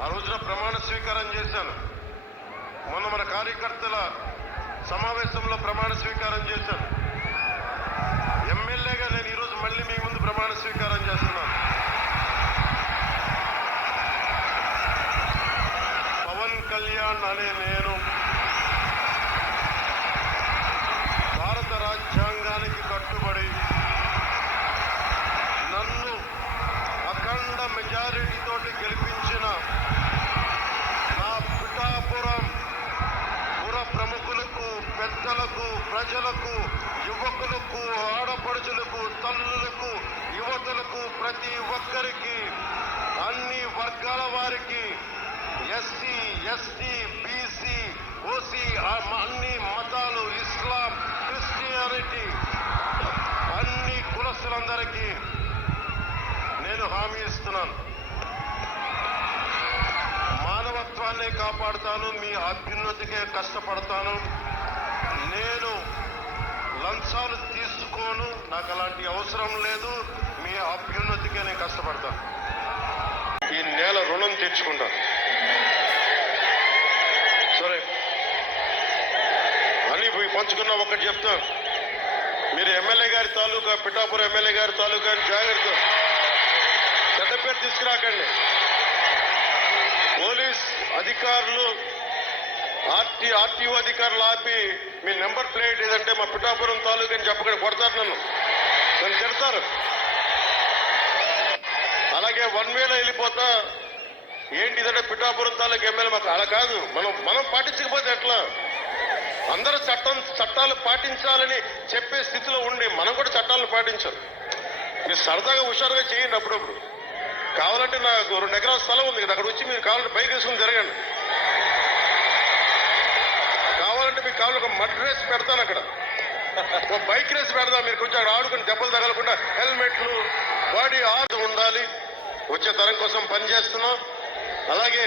ఆ రోజున ప్రమాణ స్వీకారం చేశాను. మొన్న మన కార్యకర్తల సమావేశంలో ప్రమాణ స్వీకారం చేశాను. ఎమ్మెల్యేగా నేను ఈరోజు మళ్ళీ మీ ముందు ప్రమాణ స్వీకారం చేస్తున్నాను. పవన్ కళ్యాణ్ అనే ప్రముఖులకు పెద్దలకు ప్రజలకు యువకులకు ఆడపడుచులకు తల్లులకు యువతులకు ప్రతి ఒక్కరికి అన్ని వర్గాల వారికి ఎస్సీ ఎస్టీ బీసీ ఓసీ అన్ని మతాలు ఇస్లాం క్రిస్టియానిటీ అన్ని కులస్తులందరికీ నేను హామీ ఇస్తున్నాను. మానవత్వాన్ని కాపాడుతాను మీ అభ్యున్నతికే కష్టపడతాను. నేను లంచాలు తీసుకోను నాకు అలాంటి అవసరం లేదు మీ అభ్యున్నతికే నేను కష్టపడతాను. ఈ నేల రుణం తెచ్చుకుంటాను సరే. అని పోయి పంచుకున్న ఒకటి చెప్తాను మీరు ఎమ్మెల్యే గారి తాలూకా పిఠాపురం ఎమ్మెల్యే గారి తాలూకా అని జాగ్రత్త. చెడ్డ పేరు తీసుకురాకండి. అధికారులు ఆర్టీ ఆర్టీఓ అధికారులు ఆపి మీ నెంబర్ ప్లేట్ ఏదంటే మా పిఠాపురం తాలూకు అని చెప్పకుండా కొడతారు నన్ను. నన్ను తిడతారు. అలాగే వన్ వేలో వెళ్ళిపోతా ఏంటి ఇదంటే పిఠాపురం తాలూకు ఎమ్మెల్యే మాకు అలా కాదు. మనం మనం పాటించకపోతే ఎట్లా? అందరూ చట్టం చట్టాలు పాటించాలని చెప్పే స్థితిలో ఉండి మనం కూడా చట్టాలను పాటించాలి. మీరు సరదాగా హుషారుగా చేయండి అప్పుడప్పుడు. కావాలంటే నాకు రెండు ఎకరాల స్థలం ఉంది కదా అక్కడ వచ్చి మీరు కావాలంటే బైక్ వేసుకుని తిరగండి. కావాలంటే మీకు కావాలి ఒక మడ్ రేస్ పెడతాను అక్కడ. ఒక బైక్ రేస్ పెడదాం మీరు కొంచెం అక్కడ ఆడుకుని దెబ్బలు తగలకుండా హెల్మెట్లు బాడీ ఆర్డర్ ఉండాలి. వచ్చే తరం కోసం పనిచేస్తున్నాం. అలాగే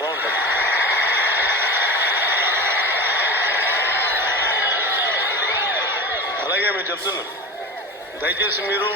బాగుంటుంది. అలాగే మేము చెప్తున్నాం దయచేసి మీరు